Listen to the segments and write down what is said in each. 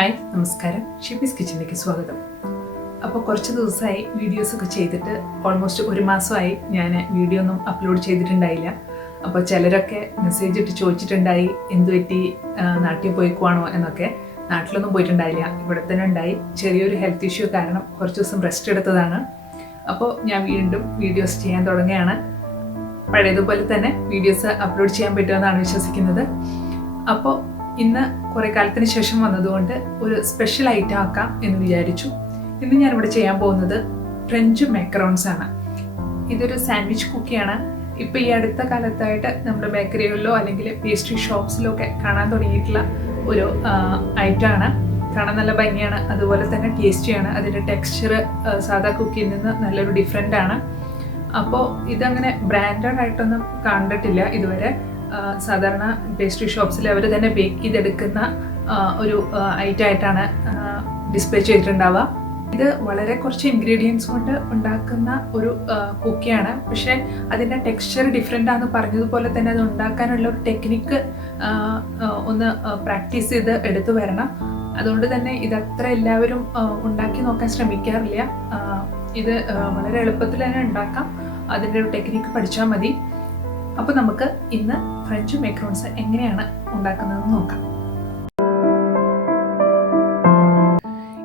Hi നമസ്കാരം, ഷെബീസ് കിച്ചണിലേക്ക് സ്വാഗതം. അപ്പോൾ കുറച്ച് ദിവസമായി വീഡിയോസൊക്കെ ചെയ്തിട്ട് ഓൾമോസ്റ്റ് ഒരു മാസമായി ഞാൻ വീഡിയോ ഒന്നും അപ്ലോഡ് ചെയ്തിട്ടുണ്ടായില്ല. അപ്പോൾ ചിലരൊക്കെ മെസ്സേജ് ഇട്ട് ചോദിച്ചിട്ടുണ്ടായി എന്തു പറ്റി, നാട്ടിൽ പോയിക്കുവാണോ എന്നൊക്കെ. നാട്ടിലൊന്നും പോയിട്ടുണ്ടായില്ല, ഇവിടെ തന്നെ ഉണ്ടായി. ചെറിയൊരു ഹെൽത്ത് ഇഷ്യൂ കാരണം കുറച്ച് ദിവസം റെസ്റ്റ് എടുത്തതാണ്. അപ്പോൾ ഞാൻ വീണ്ടും വീഡിയോസ് ചെയ്യാൻ തുടങ്ങുകയാണ്. പഴയതുപോലെ തന്നെ വീഡിയോസ് അപ്ലോഡ് ചെയ്യാൻ പറ്റുമെന്നാണ് വിശ്വസിക്കുന്നത്. അപ്പോൾ ഇന്ന് കുറേ കാലത്തിന് ശേഷം വന്നതുകൊണ്ട് ഒരു സ്പെഷ്യൽ ഐറ്റം ആക്കാം എന്ന് വിചാരിച്ചു. ഇന്ന് ഞാനിവിടെ ചെയ്യാൻ പോകുന്നത് ഫ്രഞ്ച് മാക്കറോൺസ് ആണ്. ഇതൊരു സാൻഡ്വിച്ച് കുക്കിയാണ്. ഇപ്പോൾ ഈ അടുത്ത കാലത്തായിട്ട് നമ്മുടെ ബേക്കറികളിലോ അല്ലെങ്കിൽ പേസ്ട്രി ഷോപ്സിലോ ഒക്കെ കാണാൻ തുടങ്ങിയിട്ടുള്ള ഒരു ഐറ്റമാണ്. കാണാൻ നല്ല ഭംഗിയാണ്, അതുപോലെ തന്നെ ടേസ്റ്റിയാണ്. അതിൻ്റെ ടെക്സ്ചർ സാധാ കുക്കിയിൽ നിന്ന് നല്ലൊരു ഡിഫറെൻ്റ് ആണ്. അപ്പോൾ ഇതങ്ങനെ ബ്രാൻഡഡ് ആയിട്ടൊന്നും കണ്ടിട്ടില്ല ഇതുവരെ. സാധാരണ പേസ്ട്രി ഷോപ്സിൽ അവർ തന്നെ ബേക്ക് ചെയ്തെടുക്കുന്ന ഒരു ഐറ്റം ആയിട്ടാണ് ഡിസ്പ്ലേ ചെയ്തിട്ടുണ്ടാവുക. ഇത് വളരെ കുറച്ച് ഇൻഗ്രീഡിയൻസ് കൊണ്ട് ഉണ്ടാക്കുന്ന ഒരു കുക്കിയാണ്. പക്ഷേ അതിൻ്റെ ടെക്സ്ചർ ഡിഫറെൻ്റ് ആണെന്ന് പറഞ്ഞതുപോലെ തന്നെ അത് ഉണ്ടാക്കാനുള്ള ഒരു ടെക്നിക്ക് ഒന്ന് പ്രാക്ടീസ് ചെയ്ത് എടുത്തു വരണം. അതുകൊണ്ട് തന്നെ ഇതത്ര എല്ലാവരും ഉണ്ടാക്കി നോക്കാൻ ശ്രമിക്കാറില്ല. ഇത് വളരെ എളുപ്പത്തിൽ തന്നെ ഉണ്ടാക്കാം, അതിൻ്റെ ഒരു ടെക്നിക്ക് പഠിച്ചാൽ മതി. അപ്പോൾ നമുക്ക് ഇന്ന് ഫ്രഞ്ച് മാക്കറോൺസ് എങ്ങനെയാണ് ഉണ്ടാക്കുന്നതെന്ന് നോക്കാം.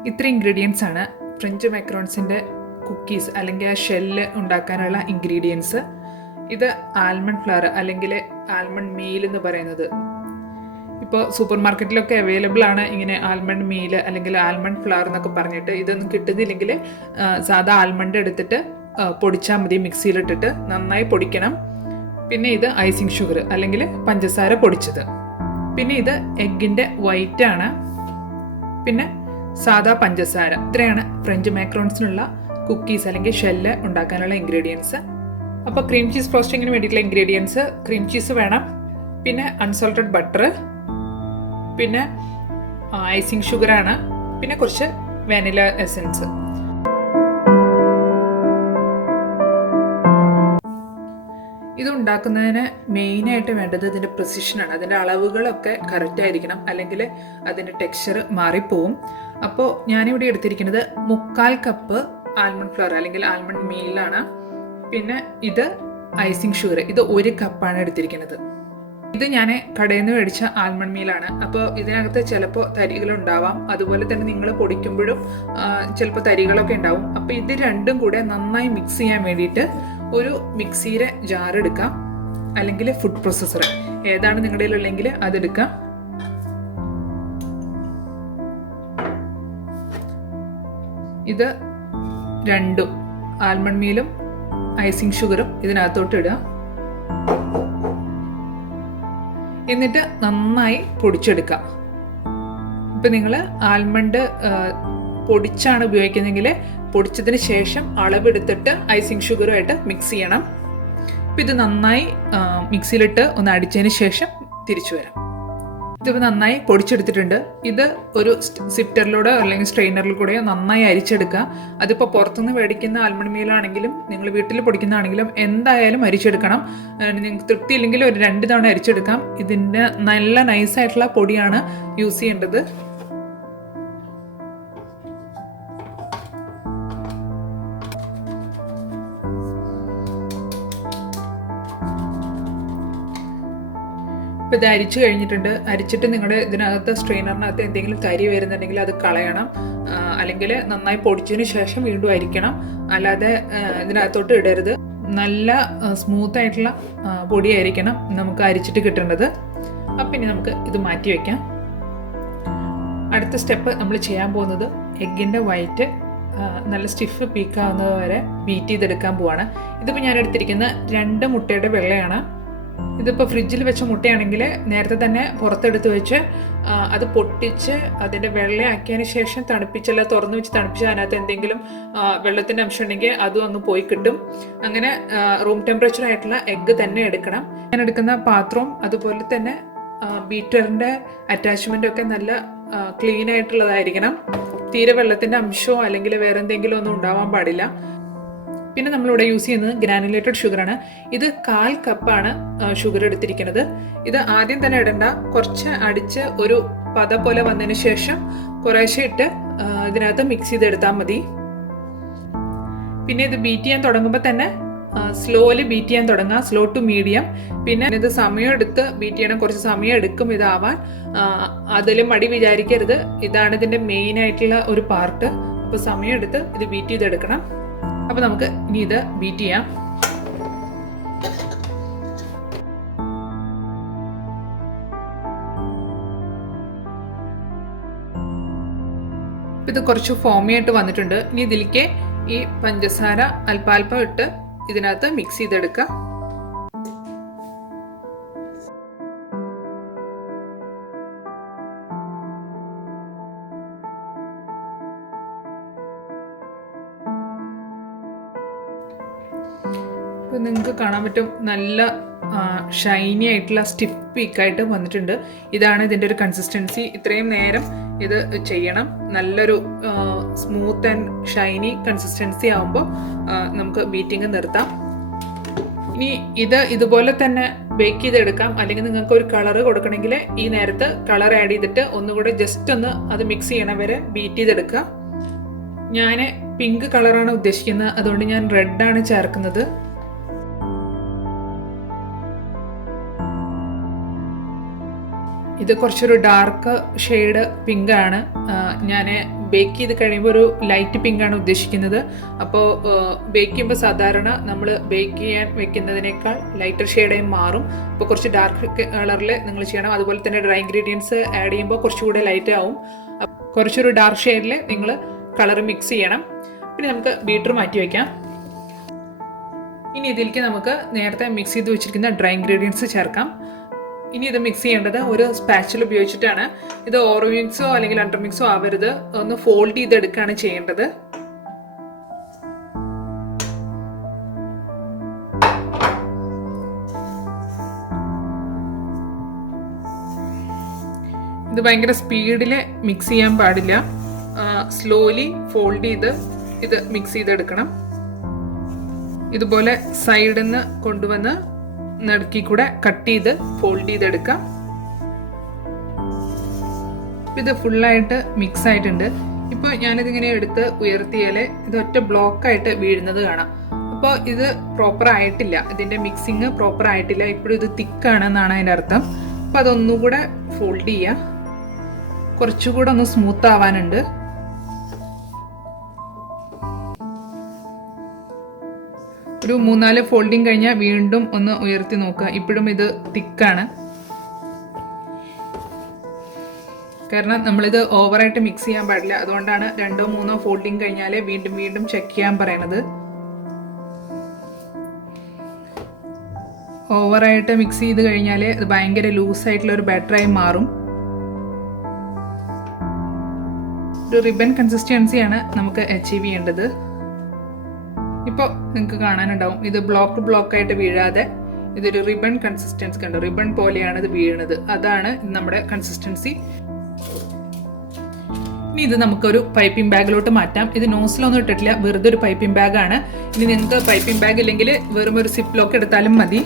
ഇത്ര ഇൻഗ്രീഡിയൻസ് ആണ് ഫ്രഞ്ച് മാക്കറോൺസിൻ്റെ കുക്കീസ് അല്ലെങ്കിൽ ആ ഷെല്ല് ഉണ്ടാക്കാനുള്ള ഇൻഗ്രീഡിയൻസ്. ഇത് ആൽമണ്ട് ഫ്ലവർ അല്ലെങ്കിൽ ആൽമണ്ട് മീൽ എന്ന് പറയുന്നത്. ഇപ്പോൾ സൂപ്പർ മാർക്കറ്റിലൊക്കെ അവൈലബിൾ ആണ് ഇങ്ങനെ ആൽമണ്ട് മീൽ അല്ലെങ്കിൽ ആൽമണ്ട് ഫ്ലവർ എന്നൊക്കെ പറഞ്ഞിട്ട്. ഇതൊന്നും കിട്ടുന്നില്ലെങ്കിൽ സാധാ ആൽമണ്ട് എടുത്തിട്ട് പൊടിച്ചാൽ മതി. മിക്സിയിലിട്ടിട്ട് നന്നായി പൊടിക്കണം. പിന്നെ ഇത് ഐസിങ് ഷുഗർ അല്ലെങ്കിൽ പഞ്ചസാര പൊടിച്ചത്. പിന്നെ ഇത് എഗ്ഗിൻ്റെ വൈറ്റ് ആണ്. പിന്നെ സാധാ പഞ്ചസാര. ഇത്രയാണ് ഫ്രഞ്ച് മാക്കറോൺസിനുള്ള കുക്കീസ് അല്ലെങ്കിൽ ഷെല്ല് ഉണ്ടാക്കാനുള്ള ഇൻഗ്രീഡിയൻസ്. അപ്പോൾ ക്രീം ചീസ് ഫ്രോസ്റ്റിങ്ങിന് വേണ്ടിയിട്ടുള്ള ഇൻഗ്രീഡിയൻസ്: ക്രീം ചീസ് വേണം, പിന്നെ അൺസോൾട്ടഡ് ബട്ടർ, പിന്നെ ഐസിങ് ഷുഗറാണ്, പിന്നെ കുറച്ച് വാനില എസൻസ്. ഇത് ഉണ്ടാക്കുന്നതിന് മെയിനായിട്ട് വേണ്ടത് ഇതിൻ്റെ പ്രിസിഷനാണ്. അതിൻ്റെ അളവുകളൊക്കെ കറക്റ്റ് ആയിരിക്കണം, അല്ലെങ്കിൽ അതിൻ്റെ ടെക്സ്ചർ മാറിപ്പോവും. അപ്പോൾ ഞാനിവിടെ എടുത്തിരിക്കുന്നത് 3/4 കപ്പ് ആൽമണ്ട് ഫ്ലവർ അല്ലെങ്കിൽ ആൽമണ്ട് മീലാണ്. പിന്നെ ഇത് ഐസിങ് ഷുഗർ, ഇത് 1 കപ്പാണ് എടുത്തിരിക്കുന്നത്. ഇത് ഞാൻ കടയിൽ നിന്ന് മേടിച്ച ആൽമണ്ട് മീലാണ്. അപ്പോൾ ഇതിനകത്ത് ചിലപ്പോൾ തരികളുണ്ടാവാം, അതുപോലെ തന്നെ നിങ്ങൾ പൊടിക്കുമ്പോഴും ചിലപ്പോൾ തരികളൊക്കെ ഉണ്ടാവും. അപ്പോൾ ഇത് രണ്ടും കൂടെ നന്നായി മിക്സ് ചെയ്യാൻ വേണ്ടിയിട്ട് ഒരു മിക്സിയുടെ ജാർ എടുക്കാം, അല്ലെങ്കിൽ ഫുഡ് പ്രോസസ്സർ, ഏതാണ് നിങ്ങളുടെ കയ്യിലുള്ളെങ്കിൽ അതെടുക്കാം. ഇത് രണ്ടും ആൽമണ്ട് മീലും ഐസിങ് ഷുഗറും ഇതിനകത്തോട്ട് ഇടുക. എന്നിട്ട് നന്നായി പൊടിച്ചെടുക്കുക. ഇപ്പം നിങ്ങൾ ആൽമണ്ട് പൊടിച്ചാണ് ഉപയോഗിക്കുന്നതെങ്കിൽ പൊടിച്ചതിന് ശേഷം അളവെടുത്തിട്ട് ഐസിങ് ഷുഗറുമായിട്ട് മിക്സ് ചെയ്യണം. ഇപ്പം ഇത് നന്നായി മിക്സിയിലിട്ട് ഒന്ന് അടിച്ചതിന് ശേഷം തിരിച്ചു വരാം. ഇതിപ്പോൾ നന്നായി പൊടിച്ചെടുത്തിട്ടുണ്ട്. ഇത് ഒരു സിപ്റ്ററിലൂടെ അല്ലെങ്കിൽ സ്ട്രെയിനറിൽ കൂടെയോ നന്നായി അരിച്ചെടുക്കുക. അതിപ്പോൾ പുറത്തുനിന്ന് മേടിക്കുന്ന ആൽമണ്ട് മീലാണെങ്കിലും നിങ്ങൾ വീട്ടിൽ പൊടിക്കുന്നതാണെങ്കിലും എന്തായാലും അരിച്ചെടുക്കണം. നിങ്ങൾക്ക് തൃപ്തി ഇല്ലെങ്കിൽ ഒരു 2 തവണ അരിച്ചെടുക്കാം. ഇതിൻ്റെ നല്ല നൈസായിട്ടുള്ള പൊടിയാണ് യൂസ് ചെയ്യേണ്ടത്. ഇപ്പോൾ ഇത് അരിച്ചു കഴിഞ്ഞിട്ടുണ്ട്. അരിച്ചിട്ട് നിങ്ങളുടെ ഇതിനകത്ത് സ്ട്രെയിനറിനകത്ത് എന്തെങ്കിലും തരി വരുന്നുണ്ടെങ്കിൽ അത് കളയണം, അല്ലെങ്കിൽ നന്നായി പൊടിച്ചതിന് ശേഷം വീണ്ടും അരിക്കണം. അല്ലാതെ ഇതിനകത്തോട്ട് ഇടരുത്. നല്ല സ്മൂത്ത് ആയിട്ടുള്ള പൊടിയായിരിക്കണം നമുക്ക് അരിച്ചിട്ട് കിട്ടേണ്ടത്. അപ്പം ഇനി നമുക്ക് ഇത് മാറ്റി വയ്ക്കാം. അടുത്ത സ്റ്റെപ്പ് നമ്മൾ ചെയ്യാൻ പോകുന്നത് എഗ്ഗിൻ്റെ വൈറ്റ് നല്ല സ്റ്റിഫ് പീക്കാവുന്നത് വരെ ബീറ്റ് ചെയ്തെടുക്കാൻ പോവാണ്. ഇതിപ്പോൾ ഞാൻ എടുത്തിരിക്കുന്ന 2 മുട്ടയുടെ വെള്ളയാണ്. ഇതിപ്പോൾ ഫ്രിഡ്ജിൽ വെച്ച മുട്ടയാണെങ്കിൽ നേരത്തെ തന്നെ പുറത്തെടുത്ത് വെച്ച് അത് പൊട്ടിച്ച് അതിൻ്റെ വെള്ളയാക്കിയതിന് ശേഷം തണുപ്പിച്ചെല്ലാം തുറന്നു വെച്ച് തണുപ്പിച്ച് അതിനകത്ത് എന്തെങ്കിലും വെള്ളത്തിൻ്റെ അംശം ഉണ്ടെങ്കിൽ അതും അങ്ങ് പോയി കിട്ടും. അങ്ങനെ റൂം ടെമ്പറേച്ചർ ആയിട്ടുള്ള എഗ്ഗ് തന്നെ എടുക്കണം. ഞാൻ എടുക്കുന്ന പാത്രവും അതുപോലെ തന്നെ ബീറ്ററിൻ്റെ അറ്റാച്ച്മെൻ്റ് ഒക്കെ നല്ല ക്ലീൻ ആയിട്ടുള്ളതായിരിക്കണം. തീരെ വെള്ളത്തിൻ്റെ അംശമോ അല്ലെങ്കിൽ വേറെ എന്തെങ്കിലും ഒന്നും ഉണ്ടാവാൻ പാടില്ല. പിന്നെ നമ്മളിവിടെ യൂസ് ചെയ്യുന്നത് ഗ്രാനുലേറ്റഡ് ഷുഗറാണ്. ഇത് 1/4 കപ്പാണ് ഷുഗർ എടുത്തിരിക്കുന്നത്. ഇത് ആദ്യം തന്നെ ഇടണ്ട, കുറച്ച് അടിച്ച് ഒരു പത പോലെ വന്നതിന് ശേഷം കുറേശ്ശെ ഇട്ട് ഇതിനകത്ത് മിക്സ് ചെയ്തെടുത്താൽ മതി. പിന്നെ ഇത് ബീറ്റ് ചെയ്യാൻ തുടങ്ങുമ്പോൾ തന്നെ സ്ലോലി ബീറ്റ് ചെയ്യാൻ തുടങ്ങുക, സ്ലോ ടു മീഡിയം. പിന്നെ ഇത് സമയം എടുത്ത് ബീറ്റ് ചെയ്യണം, കുറച്ച് സമയം എടുക്കും ഇതാവാൻ. അതിലും മടി വിചാരിക്കരുത്, ഇതാണ് ഇതിൻ്റെ മെയിൻ ആയിട്ടുള്ള ഒരു പാർട്ട്. അപ്പോൾ സമയം എടുത്ത് ഇത് ബീറ്റ് ചെയ്തെടുക്കണം. അപ്പോൾ നമുക്ക് ഇനി ഇത് ബീറ്റ് ചെയ്യാം. ഇത് കുറച്ച് ഫോമി ആയിട്ട് വന്നിട്ടുണ്ട്. ഇനി ഇതിലേക്ക് ഈ പഞ്ചസാര അല്പാൽപ്പം ഇട്ട് ഇതിനകത്ത് മിക്സ് ചെയ്തെടുക്കാം. ഇപ്പം നിങ്ങൾക്ക് കാണാൻ പറ്റും, നല്ല ഷൈനി ആയിട്ടുള്ള സ്റ്റിഫ് പീക്കായിട്ട് വന്നിട്ടുണ്ട്. ഇതാണ് ഇതിൻ്റെ ഒരു കൺസിസ്റ്റൻസി. ഇത്രയും നേരം ഇത് ചെയ്യണം. നല്ലൊരു സ്മൂത്ത് ആൻഡ് ഷൈനി കൺസിസ്റ്റൻസി ആകുമ്പോൾ നമുക്ക് ബീറ്റിംഗ് നിർത്താം. ഇനി ഇത് ഇതുപോലെ തന്നെ ബേക്ക് ചെയ്തെടുക്കാം. അല്ലെങ്കിൽ നിങ്ങൾക്ക് ഒരു കളർ കൊടുക്കണമെങ്കിൽ ഈ നേരത്ത് കളർ ആഡ് ചെയ്തിട്ട് ഒന്നുകൂടെ ജസ്റ്റ് ഒന്ന് അത് മിക്സ് ചെയ്യണ വരെ ബീറ്റ് ചെയ്തെടുക്കുക. ഞാൻ പിങ്ക് കളറാണ് ഉദ്ദേശിക്കുന്നത്, അതുകൊണ്ട് ഞാൻ റെഡാണ് ചേർക്കുന്നത്. ഇത് കുറച്ചൊരു ഡാർക്ക് ഷെയ്ഡ് പിങ്ക് ആണ്. ഞാൻ ബേക്ക് ചെയ്ത് കഴിയുമ്പോൾ ഒരു ലൈറ്റ് പിങ്ക് ആണ് ഉദ്ദേശിക്കുന്നത്. അപ്പോൾ ബേക്ക് ചെയ്യുമ്പോൾ സാധാരണ നമ്മൾ ബേക്ക് ചെയ്യാൻ വെക്കുന്നതിനേക്കാൾ ലൈറ്റർ ഷെയ്ഡായി മാറും. അപ്പോൾ കുറച്ച് ഡാർക്ക് കളറിൽ നിങ്ങൾ ചെയ്യണം. അതുപോലെ തന്നെ ഡ്രൈ ഇൻഗ്രീഡിയൻസ് ആഡ് ചെയ്യുമ്പോൾ കുറച്ചുകൂടെ ലൈറ്റ് ആവും. കുറച്ചൊരു ഡാർക്ക് ഷെയ്ഡിൽ നിങ്ങൾ കളർ മിക്സ് ചെയ്യണം. പിന്നെ നമുക്ക് ബീറ്റർ മാറ്റി വയ്ക്കാം. ഇനി ഇതിലേക്ക് നമുക്ക് നേരത്തെ മിക്സ് ചെയ്ത് വെച്ചിരിക്കുന്ന ഡ്രൈ ഇൻഗ്രീഡിയൻസ് ചേർക്കാം. ഇനി ഇത് മിക്സ് ചെയ്യേണ്ടത് ഒരു സ്പാച്ചിൽ ഉപയോഗിച്ചിട്ടാണ്. ഇത് ഓവർ മിക്സോ അല്ലെങ്കിൽ അണ്ടർ മിക്സോ ആവരുത്, ഒന്ന് ഫോൾഡ് ചെയ്തെടുക്കുകയാണ് ചെയ്യേണ്ടത്. ഇത് ഭയങ്കര സ്പീഡിൽ മിക്സ് ചെയ്യാൻ പാടില്ല. സ്ലോലി ഫോൾഡ് ചെയ്ത് ഇത് മിക്സ് ചെയ്തെടുക്കണം. ഇതുപോലെ സൈഡിൽ നിന്ന് കൊണ്ടുവന്ന് നടുക്കി കൂടെ കട്ട് ചെയ്ത് ഫോൾഡ് ചെയ്തെടുക്കാം. ഇത് ഫുള്ളായിട്ട് മിക്സ് ആയിട്ടുണ്ട്. ഇപ്പോൾ ഞാനിതിങ്ങനെ എടുത്ത് ഉയർത്തിയാൽ ഇത് ഒറ്റ ബ്ലോക്കായിട്ട് വീഴുന്നത് കാണാം. അപ്പോൾ ഇത് പ്രോപ്പർ ആയിട്ടില്ല, ഇതിൻ്റെ മിക്സിങ് പ്രോപ്പർ ആയിട്ടില്ല. ഇപ്പോഴും ഇത് തിക്കാണെന്നാണ് അതിൻ്റെ അർത്ഥം. അപ്പോൾ അതൊന്നുകൂടെ ഫോൾഡ് ചെയ്യുക, കുറച്ചുകൂടെ ഒന്ന് സ്മൂത്ത് ആവാനുണ്ട്. ഒരു 3-4 ഫോൾഡിങ് കഴിഞ്ഞാൽ വീണ്ടും ഒന്ന് ഉയർത്തി നോക്കുക. ഇപ്പോഴും ഇത് തിക്കാണ്, കാരണം നമ്മളിത് ഓവറായിട്ട് മിക്സ് ചെയ്യാൻ പാടില്ല. അതുകൊണ്ടാണ് 2-3 ഫോൾഡിങ് കഴിഞ്ഞാൽ വീണ്ടും വീണ്ടും ചെക്ക് ചെയ്യാൻ പറയണത്. ഓവറായിട്ട് മിക്സ് ചെയ്ത് കഴിഞ്ഞാൽ ഇത് ഭയങ്കര ലൂസായിട്ടുള്ള ഒരു ബാറ്ററായി മാറും. ഒരു റിബൺ കൺസിസ്റ്റൻസിയാണ് നമുക്ക് അച്ചീവ് ചെയ്യേണ്ടത്. ഇപ്പോൾ നിങ്ങൾക്ക് കാണാനുണ്ടാവും, ഇത് ബ്ലോക്കായിട്ട് വീഴാതെ ഇതൊരു റിബൺ കൺസിസ്റ്റൻസി കണ്ടോ, റിബൺ പോലെയാണ് ഇത് വീഴുന്നത്. അതാണ് നമ്മുടെ കൺസിസ്റ്റൻസി. ഇനി ഇത് നമുക്കൊരു പൈപ്പിംഗ് ബാഗിലോട്ട് മാറ്റാം. ഇത് നോസിലൊന്നും ഇട്ടിട്ടില്ല, വെറുതെ ഒരു പൈപ്പിംഗ് ബാഗാണ്. ഇനി നിങ്ങൾക്ക് പൈപ്പിംഗ് ബാഗ് ഇല്ലെങ്കിൽ വെറും ഒരു സിപ്പ് ലോക്ക് എടുത്താലും മതി.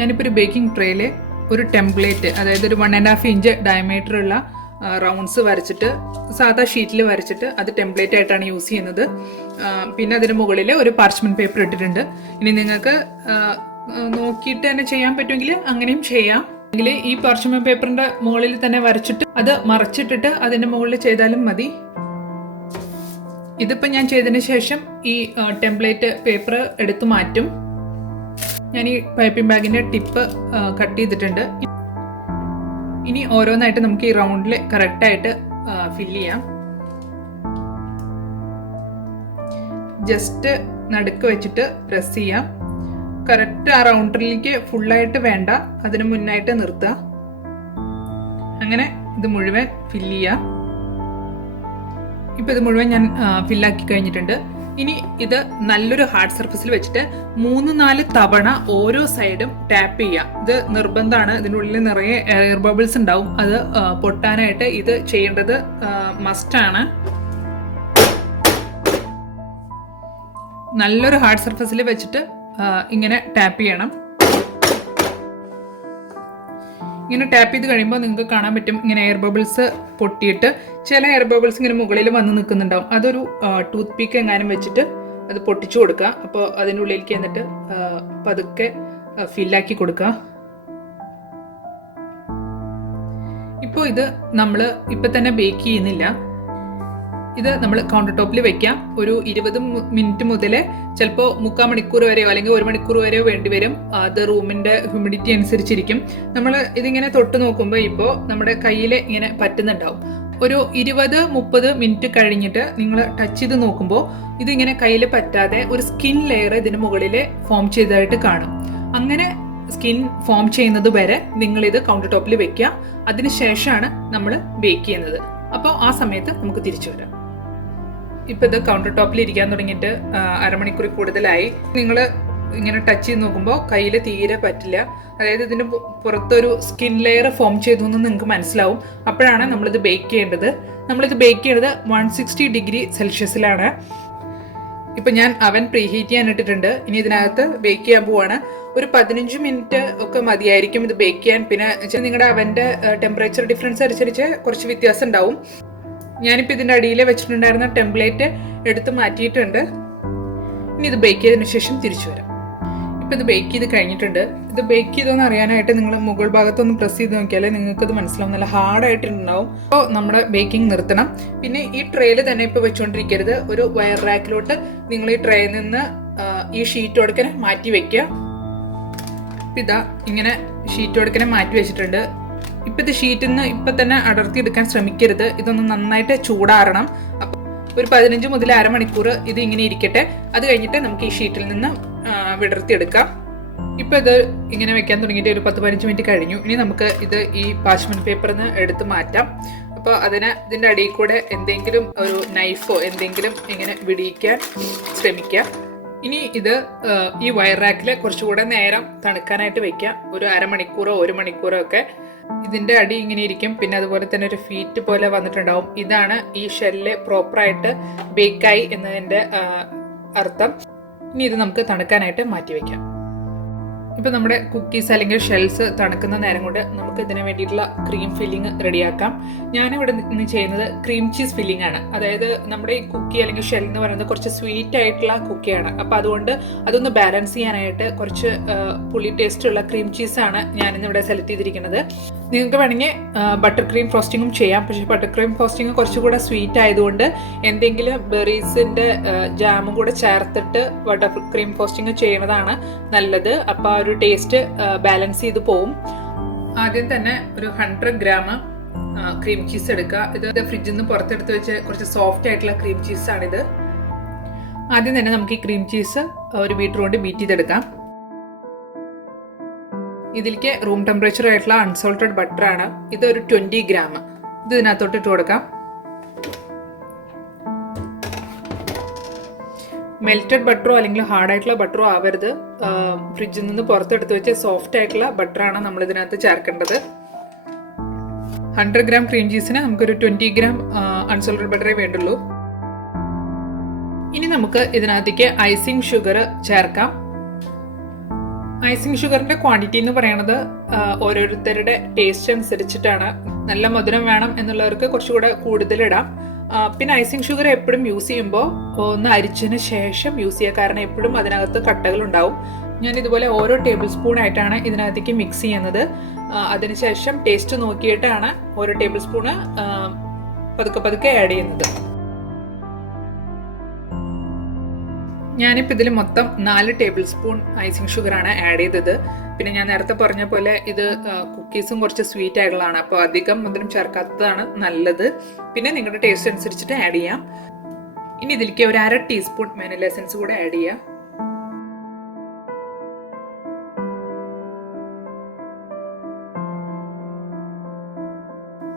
ഞാനിപ്പോൾ ഒരു ബേക്കിംഗ് ട്രേയിൽ ഒരു ടെംപ്ലേറ്റ്, അതായത് ഒരു 1.5 ഇഞ്ച് ഡയമീറ്റർ ഉള്ള റൗണ്ട്സ് വരച്ചിട്ട് സാധാ ഷീറ്റിൽ വരച്ചിട്ട് അത് ടെംപ്ലേറ്റ് ആയിട്ടാണ് യൂസ് ചെയ്യുന്നത്. പിന്നെ അതിന് മുകളിൽ ഒരു പാർച്ച്മെന്റ് പേപ്പർ ഇട്ടിട്ടുണ്ട്. ഇനി നിങ്ങൾക്ക് നോക്കിയിട്ട് തന്നെ ചെയ്യാൻ പറ്റുമെങ്കിൽ അങ്ങനെയും ചെയ്യാം. അല്ലെങ്കിൽ ഈ പാർച്ച്മെന്റ് പേപ്പറിന്റെ മുകളിൽ തന്നെ വരച്ചിട്ട് അത് മറച്ചിട്ടിട്ട് അതിന്റെ മുകളിൽ ചെയ്താലും മതി. ഇതിപ്പോൾ ഞാൻ ചെയ്തതിന് ശേഷം ഈ ടെംപ്ലേറ്റ് പേപ്പർ എടുത്തു മാറ്റും. ഞാൻ ഈ പൈപ്പിംഗ് ബാഗിന്റെ ടിപ്പ് കട്ട് ചെയ്തിട്ടുണ്ട്. ഇനി ഓരോന്നായിട്ട് നമുക്ക് ഈ റൗണ്ടിൽ കറക്റ്റായിട്ട് ഫില്ല് ചെയ്യാം. ജസ്റ്റ് നടുക്ക് വെച്ചിട്ട് പ്രസ് ചെയ്യാം. കറക്റ്റ് ആ റൗണ്ടിലേക്ക് ഫുള്ളായിട്ട് വേണ്ട, അതിന് മുന്നായിട്ട് നിർത്തുക. അങ്ങനെ ഇത് മുഴുവൻ ഫില്ല് ചെയ്യാം. ഇപ്പം ഇത് മുഴുവൻ ഞാൻ ഫില്ലാക്കി കഴിഞ്ഞിട്ടുണ്ട്. ഇനി ഇത് നല്ലൊരു ഹാർഡ് സർഫസിൽ വെച്ചിട്ട് 3-4 തവണ ഓരോ സൈഡും ടാപ്പ് ചെയ്യാം. ഇത് നിർബന്ധമാണ്. ഇതിൻ്റെ ഉള്ളിൽ നിറയെ എയർ ബബിൾസ് ഉണ്ടാവും. അത് പൊട്ടാനായിട്ട് ഇത് ചെയ്യേണ്ടത് മസ്റ്റാണ്. നല്ലൊരു ഹാർഡ് സർഫസിൽ വെച്ചിട്ട് ഇങ്ങനെ ടാപ്പ് ചെയ്യണം. ഇങ്ങനെ ടാപ്പ് ചെയ്ത് കഴിയുമ്പോൾ നിങ്ങൾക്ക് കാണാൻ പറ്റും ഇങ്ങനെ എയർ ബബിൾസ് പൊട്ടിയിട്ട് ചില എയർ ബബിൾസ് ഇങ്ങനെ മുകളിൽ വന്ന് നിൽക്കുന്നുണ്ടാവും. അതൊരു ടൂത്ത് പീക്ക് എങ്ങാനും വെച്ചിട്ട് അത് പൊട്ടിച്ചു കൊടുക്കുക. അപ്പോൾ അതിൻ്റെ ഉള്ളിലേക്ക് എന്നിട്ട് പതുക്കെ ഫില്ലാക്കി കൊടുക്കുക. ഇപ്പോൾ ഇത് നമ്മൾ ഇപ്പം തന്നെ ബേക്ക് ചെയ്യുന്നില്ല. ഇത് നമ്മൾ കൗണ്ടർ ടോപ്പിൽ വെക്കാം. ഒരു 20 മിനിറ്റ് മുതൽ ചിലപ്പോൾ 3/4 മണിക്കൂർ വരെയോ അല്ലെങ്കിൽ 1 മണിക്കൂർ വരെയോ വേണ്ടി വരും. അത് റൂമിൻ്റെ ഹ്യൂമിഡിറ്റി അനുസരിച്ചിരിക്കും. നമ്മൾ ഇതിങ്ങനെ തൊട്ട് നോക്കുമ്പോൾ ഇപ്പോൾ നമ്മുടെ കയ്യിൽ ഇങ്ങനെ പറ്റുന്നുണ്ടാവും. ഒരു 20-30 മിനിറ്റ് കഴിഞ്ഞിട്ട് നിങ്ങൾ ടച്ച് ചെയ്ത് നോക്കുമ്പോൾ ഇതിങ്ങനെ കയ്യിൽ പറ്റാതെ ഒരു സ്കിൻ ലെയർ ഇതിന് മുകളിൽ ഫോം ചെയ്തതായിട്ട് കാണും. അങ്ങനെ സ്കിൻ ഫോം ചെയ്യുന്നത് വരെ നിങ്ങളിത് കൗണ്ടർ ടോപ്പിൽ വെക്കുക. അതിനുശേഷമാണ് നമ്മൾ ബേക്ക് ചെയ്യുന്നത്. അപ്പോൾ ആ സമയത്ത് നമുക്ക് തിരിച്ചു വരാം. ഇപ്പം ഇത് കൗണ്ടർ ടോപ്പിൽ ഇരിക്കാൻ തുടങ്ങിയിട്ട് അരമണിക്കൂർ കൂടുതലായി. നിങ്ങൾ ഇങ്ങനെ ടച്ച് ചെയ്ത് നോക്കുമ്പോൾ കയ്യിൽ തീരെ പറ്റില്ല. അതായത് ഇതിന് പുറത്തൊരു സ്കിൻ ലെയർ ഫോം ചെയ്തു എന്ന് നിങ്ങൾക്ക് മനസ്സിലാവും. അപ്പോഴാണ് നമ്മളിത് ബേക്ക് ചെയ്യേണ്ടത്. നമ്മളിത് ബേക്ക് ചെയ്യുന്നത് 160 ഡിഗ്രി സെൽഷ്യസിലാണ്. ഇപ്പം ഞാൻ അവൻ പ്രീഹീറ്റ് ചെയ്യാൻ ഇട്ടിട്ടുണ്ട്. ഇനി ഇതിനകത്ത് ബേക്ക് ചെയ്യാൻ പോവാണ്. ഒരു 15 മിനിറ്റ് ഒക്കെ മതിയായിരിക്കും ഇത് ബേക്ക് ചെയ്യാൻ. പിന്നെ നിങ്ങളുടെ അവൻ്റെ ടെമ്പറേച്ചർ ഡിഫറൻസ് അനുസരിച്ച് കുറച്ച് വ്യത്യാസം ഉണ്ടാവും. ഞാനിപ്പോൾ ഇതിൻ്റെ അടിയിൽ വെച്ചിട്ടുണ്ടായിരുന്ന ടെംപ്ലേറ്റ് എടുത്ത് മാറ്റിയിട്ടുണ്ട്. ഇനി ഇത് ബേക്ക് ചെയ്തതിന് ശേഷം തിരിച്ചു വരാം. ഇപ്പം ഇത് ബേക്ക് ചെയ്ത് കഴിഞ്ഞിട്ടുണ്ട്. ഇത് ബേക്ക് ചെയ്തോന്ന് അറിയാനായിട്ട് നിങ്ങൾ മുകൾ ഭാഗത്തൊന്ന് പ്രസ് ചെയ്ത് നോക്കിയാലേ നിങ്ങൾക്കത് മനസ്സിലാവും. നല്ല ഹാർഡായിട്ടുണ്ടാവും. അപ്പോൾ നമ്മുടെ ബേക്കിംഗ് നിർത്തണം. പിന്നെ ഈ ട്രേയിൽ തന്നെ ഇപ്പോൾ വെച്ചുകൊണ്ടിരിക്കരുത്. ഒരു വയർ റാക്കിലോട്ട് നിങ്ങൾ ഈ ട്രേയിൽ നിന്ന് ഈ ഷീറ്റ് കൊടുക്കനെ മാറ്റി വെക്കുക. ഇപ്പം ഇതാ ഇങ്ങനെ ഷീറ്റ് കൊടുക്കനെ മാറ്റി വെച്ചിട്ടുണ്ട്. ഇപ്പം ഇത് ഷീറ്റിൽ നിന്ന് ഇപ്പം തന്നെ അടർത്തി എടുക്കാൻ ശ്രമിക്കരുത്. ഇതൊന്ന് നന്നായിട്ട് ചൂടാറണം. അപ്പോൾ ഒരു 15 മുതൽ അരമണിക്കൂർ ഇത് ഇങ്ങനെ ഇരിക്കട്ടെ. അത് കഴിഞ്ഞിട്ട് നമുക്ക് ഈ ഷീറ്റിൽ നിന്ന് വിടർത്തിയെടുക്കാം. ഇപ്പം ഇത് ഇങ്ങനെ വെക്കാൻ തുടങ്ങിയിട്ട് ഒരു 10-15 മിനിറ്റ് കഴിഞ്ഞു. ഇനി നമുക്ക് ഇത് ഈ പാർച്ച്മെന്റ് പേപ്പറിൽ നിന്ന് എടുത്ത് മാറ്റാം. അപ്പോൾ ഇതിൻ്റെ അടിയിൽ കൂടെ എന്തെങ്കിലും ഒരു നൈഫോ എന്തെങ്കിലും ഇങ്ങനെ വിടിയിക്കാൻ ശ്രമിക്കുക. ഇനി ഇത് ഈ വയർ റാക്കിൽ കുറച്ചുകൂടെ നേരം തണുക്കാനായിട്ട് വെക്കാം. ഒരു അരമണിക്കൂറോ 1 മണിക്കൂറോ ഒക്കെ. ഇതിൻ്റെ അടി ഇങ്ങനെ ഇരിക്കും. പിന്നെ അതുപോലെ തന്നെ ഒരു ഫീറ്റ് പോലെ വന്നിട്ടുണ്ടാവും. ഇതാണ് ഈ ഷെല്ല് പ്രോപ്പറായിട്ട് ബേക്കായി എന്നതിൻ്റെ അർത്ഥം. ഇനി ഇത് നമുക്ക് തണുക്കാനായിട്ട് മാറ്റി വയ്ക്കാം. ഇപ്പം നമ്മുടെ കുക്കീസ് അല്ലെങ്കിൽ ഷെൽസ് തണുക്കുന്ന നേരം കൊണ്ട് നമുക്ക് ഇതിന് വേണ്ടിയിട്ടുള്ള ക്രീം ഫില്ലിങ് റെഡിയാക്കാം. ഞാനിവിടെ നിന്ന് ചെയ്യുന്നത് ക്രീം ചീസ് ഫില്ലിംഗ് ആണ്. അതായത് നമ്മുടെ ഈ കുക്കി അല്ലെങ്കിൽ ഷെൽ എന്ന് പറയുന്നത് കുറച്ച് സ്വീറ്റ് ആയിട്ടുള്ള കുക്കിയാണ്. അപ്പോൾ അതുകൊണ്ട് അതൊന്ന് ബാലൻസ് ചെയ്യാനായിട്ട് കുറച്ച് പുളി ടേസ്റ്റുള്ള ക്രീം ചീസാണ് ഞാനിന്നിവിടെ സെലക്ട് ചെയ്തിരിക്കുന്നത്. നിങ്ങൾക്ക് വേണമെങ്കിൽ ബട്ടർ ക്രീം ഫ്രോസ്റ്റിങ്ങും ചെയ്യാം. പക്ഷേ ബട്ടർ ക്രീം ഫ്രോസ്റ്റിങ് കുറച്ചുകൂടെ സ്വീറ്റ് ആയതുകൊണ്ട് എന്തെങ്കിലും ബെറീസിൻ്റെ ജാമും കൂടെ ചേർത്തിട്ട് ബട്ടർ ക്രീം ഫ്രോസ്റ്റിങ് ചെയ്യുന്നതാണ് നല്ലത്. അപ്പോൾ ആ ഒരു ടേസ്റ്റ് ബാലൻസ് ചെയ്ത് പോവും. ആദ്യം തന്നെ ഒരു 100 ഗ്രാം ക്രീം ചീസ് എടുക്കുക. ഇത് ഫ്രിഡ്ജിൽ നിന്ന് പുറത്തെടുത്ത് വെച്ച് കുറച്ച് സോഫ്റ്റ് ആയിട്ടുള്ള ക്രീം ചീസാണിത്. ആദ്യം തന്നെ നമുക്ക് ഈ ക്രീം ചീസ് ഒരു ബീറ്റർ കൊണ്ട് ബീറ്റ് ചെയ്തെടുക്കാം. ഇതിലേക്ക് റൂം ടെമ്പറേച്ചർ ആയിട്ടുള്ള അൺസോൾട്ടഡ് ബട്ടറാണ്. ഇത് ഒരു 20 ഗ്രാം. ഇത് ഇതിനകത്തോട്ട് ഇട്ട് കൊടുക്കാം. മെൽറ്റഡ് ബട്ടറോ അല്ലെങ്കിൽ ഹാർഡായിട്ടുള്ള ബട്ടറോ ആവരുത്. ഫ്രിഡ്ജിൽ നിന്ന് പുറത്തെടുത്ത് വെച്ച് സോഫ്റ്റ് ആയിട്ടുള്ള ബട്ടറാണ് നമ്മൾ ഇതിനകത്ത് ചേർക്കേണ്ടത്. 100 ഗ്രാം ക്രീം ചീസിന് നമുക്കൊരു 20 ഗ്രാം അൺസോൾട്ടഡ് ബട്ടറേ വേണ്ടുള്ളൂ. ഇനി നമുക്ക് ഇതിനകത്തേക്ക് ഐസിങ് ഷുഗർ ചേർക്കാം. ഐസിങ് ഷുഗറിന്റെ ക്വാണ്ടിറ്റി എന്ന് പറയുന്നത് ഓരോരുത്തരുടെ ടേസ്റ്റ് അനുസരിച്ചിട്ടാണ്. നല്ല മധുരം വേണം എന്നുള്ളവർക്ക് കുറച്ചുകൂടെ കൂടുതലിടാം. പിന്നെ ഐസിങ് ഷുഗർ എപ്പോഴും യൂസ് ചെയ്യുമ്പോൾ ഒന്ന് അരിച്ചതിന് ശേഷം യൂസ് ചെയ്യുക. കാരണം എപ്പോഴും അതിനകത്ത് കട്ടകൾ ഉണ്ടാവും. ഞാൻ ഇതുപോലെ ഓരോ ടേബിൾ സ്പൂൺ ആയിട്ടാണ് ഇതിനകത്തേക്ക് മിക്സ് ചെയ്യുന്നത്. അതിനുശേഷം ടേസ്റ്റ് നോക്കിയിട്ടാണ് ഓരോ ടേബിൾ സ്പൂണ് പതുക്കെ ആഡ് ചെയ്യുന്നത്. ഞാനിപ്പോൾ ഇതിൽ മൊത്തം 4 ടേബിൾ സ്പൂൺ ഐസിങ് ഷുഗറാണ് ആഡ് ചെയ്തത്. പിന്നെ ഞാൻ നേരത്തെ പറഞ്ഞ പോലെ ഇത് കുക്കീസും കുറച്ച് സ്വീറ്റ് ആയിട്ടുള്ളതാണ്. അപ്പോൾ അധികം മധുരം ചേർക്കാത്തതാണ് നല്ലത്. പിന്നെ നിങ്ങളുടെ ടേസ്റ്റ് അനുസരിച്ചിട്ട് ആഡ് ചെയ്യാം. ഇനി ഇതിലേക്ക് ഒരു 1/2 ടീസ്പൂൺ വാനില എസൻസ് കൂടെ ആഡ് ചെയ്യാം.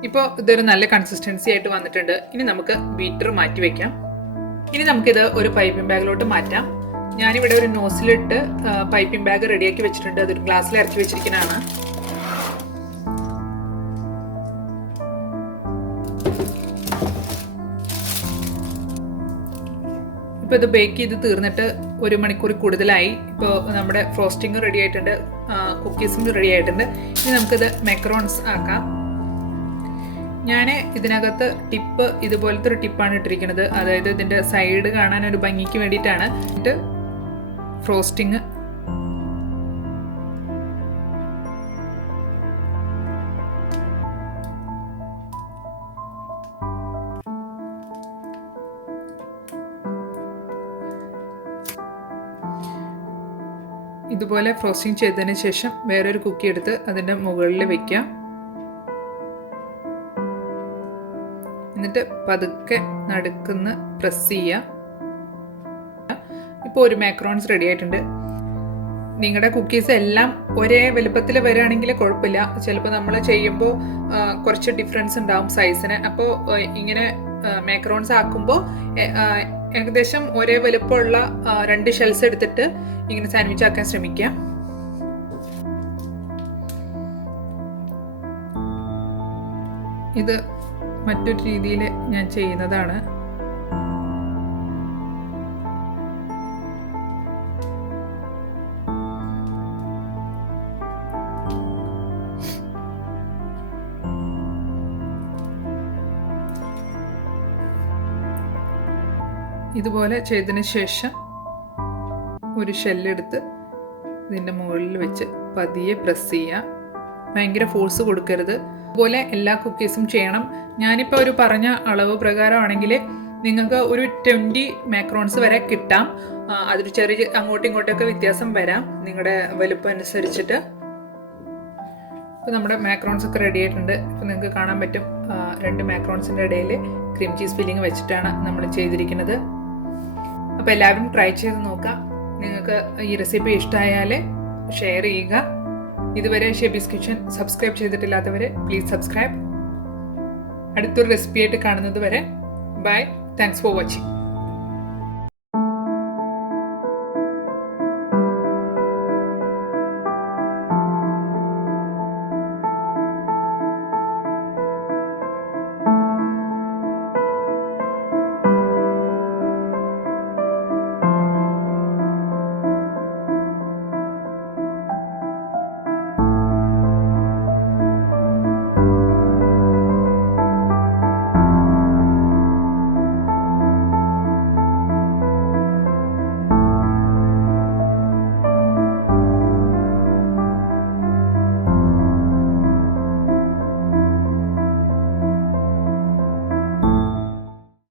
ഇപ്പോൾ ഇതൊരു നല്ല കൺസിസ്റ്റൻസി ആയിട്ട് വന്നിട്ടുണ്ട്. ഇനി നമുക്ക് ബീറ്റർ മാറ്റി വയ്ക്കാം. ഇനി നമുക്കിത് ഒരു പൈപ്പിംഗ് ബാഗിലോട്ട് മാറ്റാം. ഞാനിവിടെ ഒരു നോസിലിട്ട് പൈപ്പിംഗ് ബാഗ് റെഡിയാക്കി വെച്ചിട്ടുണ്ട്. അതൊരു ഗ്ലാസ്സിൽ ഇറക്കി വെച്ചിരിക്കുന്നതാണ്. ഇപ്പോൾ ഇത് ബേക്ക് ചെയ്ത് തീർന്നിട്ട് 1 മണിക്കൂർ കൂടുതലായി. ഇപ്പോൾ നമ്മുടെ ഫ്രോസ്റ്റിംഗ് റെഡി ആയിട്ടുണ്ട്, കുക്കീസും റെഡി ആയിട്ടുണ്ട്. ഇനി നമുക്കിത് മാക്കറോൺസ് ആക്കാം. ഞാൻ ഇതിനകത്ത് ടിപ്പ് ഇതുപോലത്തെ ഒരു ടിപ്പാണ് ഇട്ടിരിക്കുന്നത്. അതായത് ഇതിൻ്റെ സൈഡ് കാണാൻ ഒരു ഭംഗിക്ക് വേണ്ടിയിട്ടാണ്. എന്നിട്ട് ഫ്രോസ്റ്റിംഗ് ഇതുപോലെ ഫ്രോസ്റ്റിംഗ് ചെയ്തതിന് ശേഷം വേറൊരു കുക്കി എടുത്ത് അതിൻ്റെ മുകളിൽ വയ്ക്കാം. എന്നിട്ട് പതുക്കെ നടുക്കുന്ന് പ്രസ് ചെയ്യുക. ഇപ്പോൾ ഒരു മാക്രോൺസ് റെഡി ആയിട്ടുണ്ട്. നിങ്ങളുടെ കുക്കീസ് എല്ലാം ഒരേ വലുപ്പത്തിൽ വരികയാണെങ്കിൽ കുഴപ്പമില്ല. ചിലപ്പോൾ നമ്മൾ ചെയ്യുമ്പോൾ കുറച്ച് ഡിഫറൻസ് ഉണ്ടാവും സൈസിന്. അപ്പോൾ ഇങ്ങനെ മാക്രോൺസ് ആക്കുമ്പോൾ ഏകദേശം ഒരേ വലുപ്പമുള്ള 2 ഷെൽസ് എടുത്തിട്ട് ഇങ്ങനെ സാൻഡ്വിച്ച് ആക്കാൻ ശ്രമിക്കുക. ഇത് മറ്റൊരു രീതിയിൽ ഞാൻ ചെയ്യുന്നതാണ്. ഇതുപോലെ ചെയ്തതിന് ശേഷം ഒരു ഷെല്ലെടുത്ത് ഇതിൻ്റെ മുകളിൽ വെച്ച് പതിയെ പ്രസ് ചെയ്യുക. ഭയങ്കര ഫോഴ്സ് കൊടുക്കരുത്. അതുപോലെ എല്ലാ കുക്കീസും ചെയ്യണം. ഞാനിപ്പോൾ ഒരു പറഞ്ഞ അളവ് പ്രകാരമാണെങ്കിൽ നിങ്ങൾക്ക് ഒരു 20 മാക്രോൺസ് വരെ കിട്ടാം. അതൊരു ചെറിയ അങ്ങോട്ടും ഇങ്ങോട്ടൊക്കെ വ്യത്യാസം വരാം നിങ്ങളുടെ വലുപ്പം അനുസരിച്ചിട്ട്. ഇപ്പോൾ നമ്മുടെ മാക്രോൺസ് ഒക്കെ റെഡി ആയിട്ടുണ്ട്. ഇപ്പോൾ നിങ്ങൾക്ക് കാണാൻ പറ്റും 2 മാക്രോൺസിൻ്റെ ഇടയിൽ ക്രീം ചീസ് ഫില്ലിങ് വെച്ചിട്ടാണ് നമ്മൾ ചെയ്തിരിക്കുന്നത്. അപ്പോൾ എല്ലാവരും ട്രൈ ചെയ്ത് നോക്കാം. നിങ്ങൾക്ക് ഈ റെസിപ്പി ഇഷ്ടമായാൽ ഷെയർ ചെയ്യുക. ഇതുവരെ Shebi's kitchen subscribe ചെയ്തിട്ടില്ലാത്തവർ please subscribe. അടുത്തൊരു റെസിപ്പി ആയിട്ട് കാണുന്നത് വരെ ബൈ. Thanks for watching.